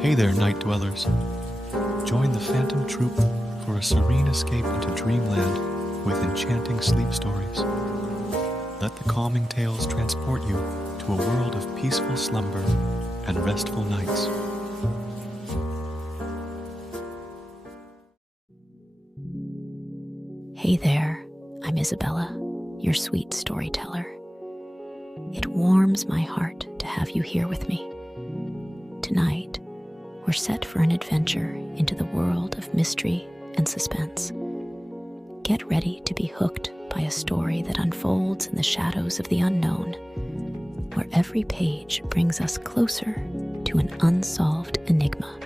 Hey there, night dwellers. Join the Phantom Troupe for a serene escape into dreamland with enchanting sleep stories. Let the calming tales transport you to a world of peaceful slumber and restful nights. Hey there, I'm Isabella, your sweet storyteller. It warms my heart to have you here with me. Tonight, we're set for an adventure into the world of mystery and suspense. Get ready to be hooked by a story that unfolds in the shadows of the unknown, where every page brings us closer to an unsolved enigma.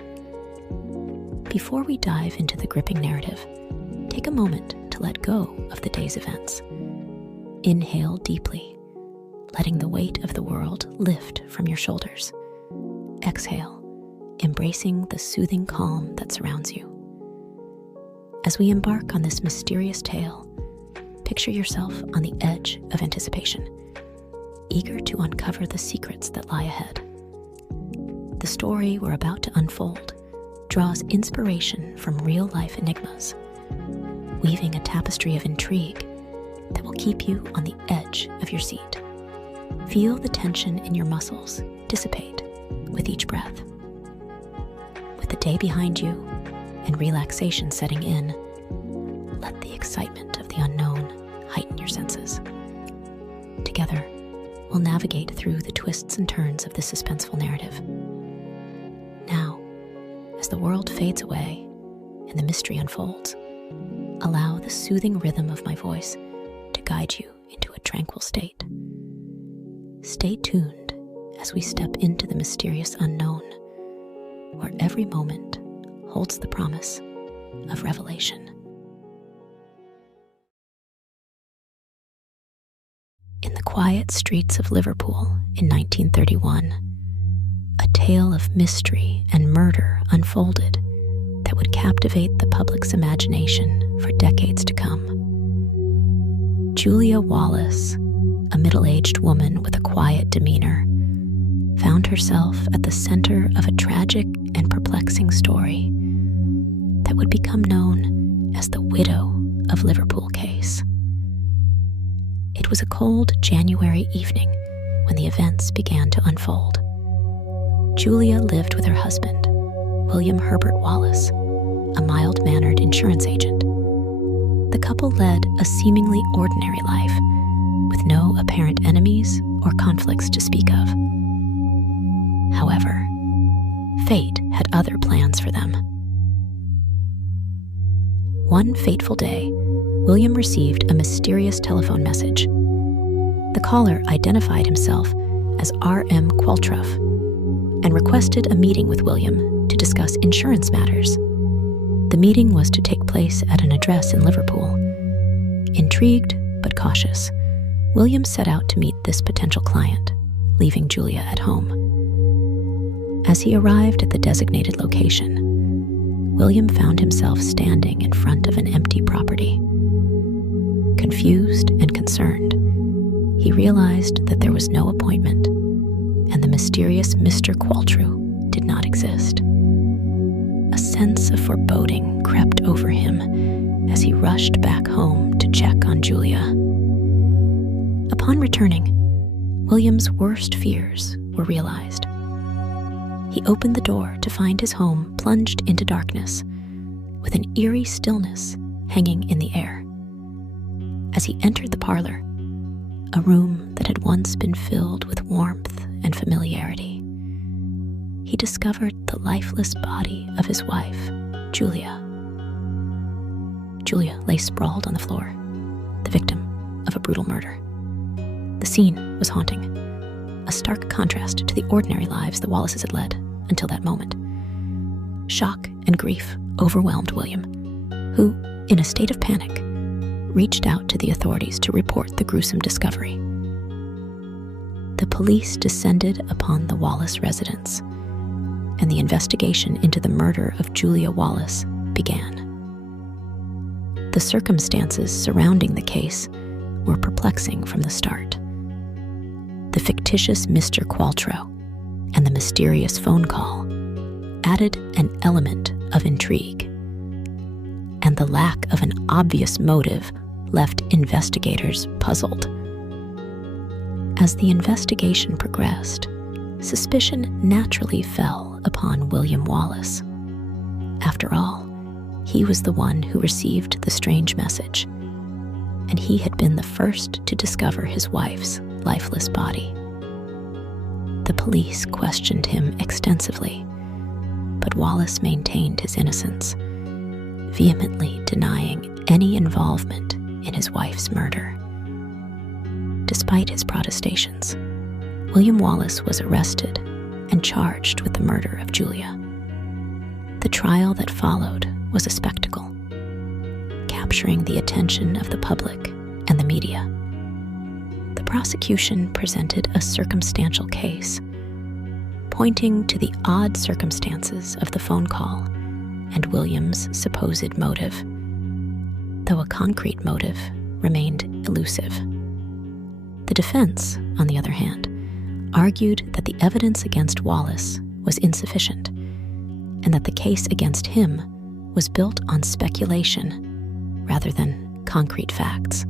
Before we dive into the gripping narrative, take a moment to let go of the day's events. Inhale deeply, letting the weight of the world lift from your shoulders. Exhale, embracing the soothing calm that surrounds you. As we embark on this mysterious tale, picture yourself on the edge of anticipation, eager to uncover the secrets that lie ahead. The story we're about to unfold draws inspiration from real-life enigmas, weaving a tapestry of intrigue that will keep you on the edge of your seat. Feel the tension in your muscles dissipate with each breath. With the day behind you and relaxation setting in, let the excitement of the unknown heighten your senses. Together, we'll navigate through the twists and turns of this suspenseful narrative. Now, as the world fades away and the mystery unfolds, allow the soothing rhythm of my voice to guide you into a tranquil state. Stay tuned as we step into the mysterious unknown, where every moment holds the promise of revelation. In the quiet streets of Liverpool in 1931, a tale of mystery and murder unfolded that would captivate the public's imagination for decades to come. Julia Wallace, a middle-aged woman with a quiet demeanor, found herself at the center of a tragic and perplexing story that would become known as the Widow of Liverpool case. It was a cold January evening when the events began to unfold. Julia lived with her husband, William Herbert Wallace, a mild-mannered insurance agent. The couple led a seemingly ordinary life, with no apparent enemies or conflicts to speak of. However, fate had other plans for them. One fateful day, William received a mysterious telephone message. The caller identified himself as R.M. Qualtrough and requested a meeting with William to discuss insurance matters. The meeting was to take place at an address in Liverpool. Intrigued but cautious, William set out to meet this potential client, leaving Julia at home. As he arrived at the designated location, William found himself standing in front of an empty property. Confused and concerned, he realized that there was no appointment, and the mysterious Mr. Qualtrough did not exist. A sense of foreboding crept over him as he rushed back home to check on Julia. Upon returning, William's worst fears were realized. He opened the door to find his home plunged into darkness, with an eerie stillness hanging in the air. As he entered the parlor, a room that had once been filled with warmth and familiarity, he discovered the lifeless body of his wife, Julia. Julia lay sprawled on the floor, the victim of a brutal murder. The scene was haunting, a stark contrast to the ordinary lives the Wallaces had led until that moment. Shock and grief overwhelmed William, who, in a state of panic, reached out to the authorities to report the gruesome discovery. The police descended upon the Wallace residence, and the investigation into the murder of Julia Wallace began. The circumstances surrounding the case were perplexing from the start. The fictitious Mr. Qualtrough and the mysterious phone call added an element of intrigue, and the lack of an obvious motive left investigators puzzled. As the investigation progressed, suspicion naturally fell upon William Wallace. After all, he was the one who received the strange message, and he had been the first to discover his wife's lifeless body. The police questioned him extensively, but Wallace maintained his innocence, vehemently denying any involvement in his wife's murder. Despite his protestations, William Wallace was arrested and charged with the murder of Julia. The trial that followed was a spectacle, capturing the attention of the public and the media. The prosecution presented a circumstantial case, pointing to the odd circumstances of the phone call and William's supposed motive, though a concrete motive remained elusive. The defense, on the other hand, argued that the evidence against Wallace was insufficient and that the case against him was built on speculation rather than concrete facts.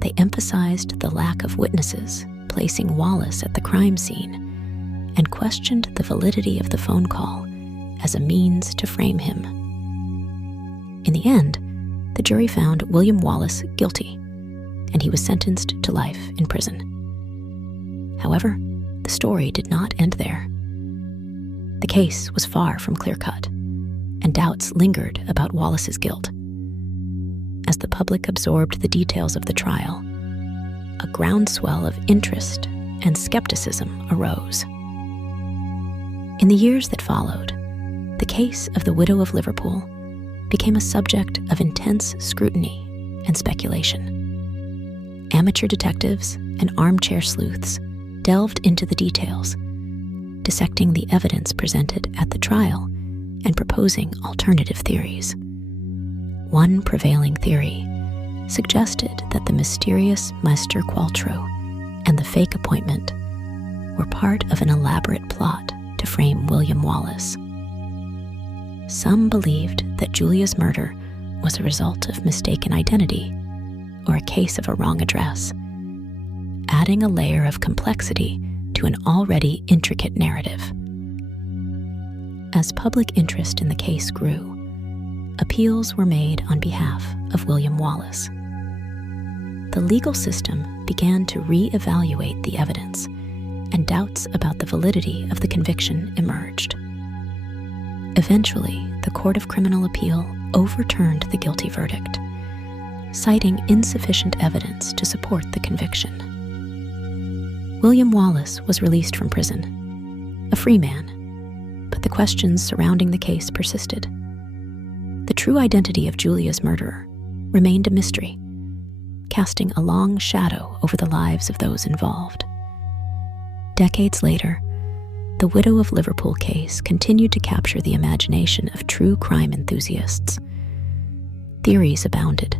They emphasized the lack of witnesses placing Wallace at the crime scene and questioned the validity of the phone call as a means to frame him. In the end, the jury found William Wallace guilty, and he was sentenced to life in prison. However, the story did not end there. The case was far from clear-cut, and doubts lingered about Wallace's guilt. As the public absorbed the details of the trial, a groundswell of interest and skepticism arose. In the years that followed, the case of the widow of Liverpool became a subject of intense scrutiny and speculation. Amateur detectives and armchair sleuths delved into the details, dissecting the evidence presented at the trial and proposing alternative theories. One prevailing theory suggested that the mysterious Master Qualtro and the fake appointment were part of an elaborate plot to frame William Wallace. Some believed that Julia's murder was a result of mistaken identity or a case of a wrong address, adding a layer of complexity to an already intricate narrative. As public interest in the case grew, appeals were made on behalf of William Wallace. The legal system began to re-evaluate the evidence, and doubts about the validity of the conviction emerged. Eventually, the Court of Criminal Appeal overturned the guilty verdict, citing insufficient evidence to support the conviction. William Wallace was released from prison, a free man, but the questions surrounding the case persisted. The true identity of Julia's murderer remained a mystery, casting a long shadow over the lives of those involved. Decades later, the Widow of Liverpool case continued to capture the imagination of true crime enthusiasts. Theories abounded,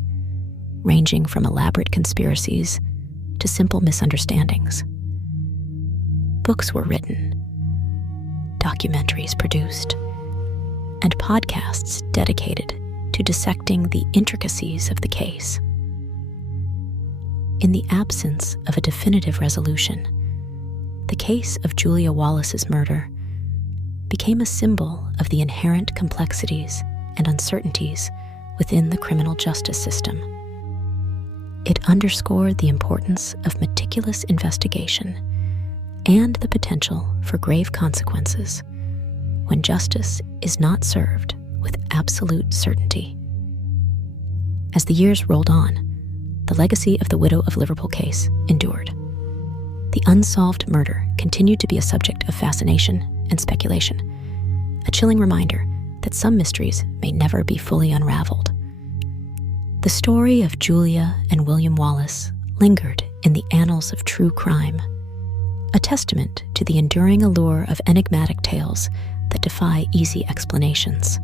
ranging from elaborate conspiracies to simple misunderstandings. Books were written, documentaries produced, and podcasts dedicated to dissecting the intricacies of the case. In the absence of a definitive resolution, the case of Julia Wallace's murder became a symbol of the inherent complexities and uncertainties within the criminal justice system. It underscored the importance of meticulous investigation and the potential for grave consequences when justice is not served with absolute certainty. As the years rolled on, the legacy of the Widow of Liverpool case endured. The unsolved murder continued to be a subject of fascination and speculation, a chilling reminder that some mysteries may never be fully unraveled. The story of Julia and William Wallace lingered in the annals of true crime, a testament to the enduring allure of enigmatic tales that defy easy explanations.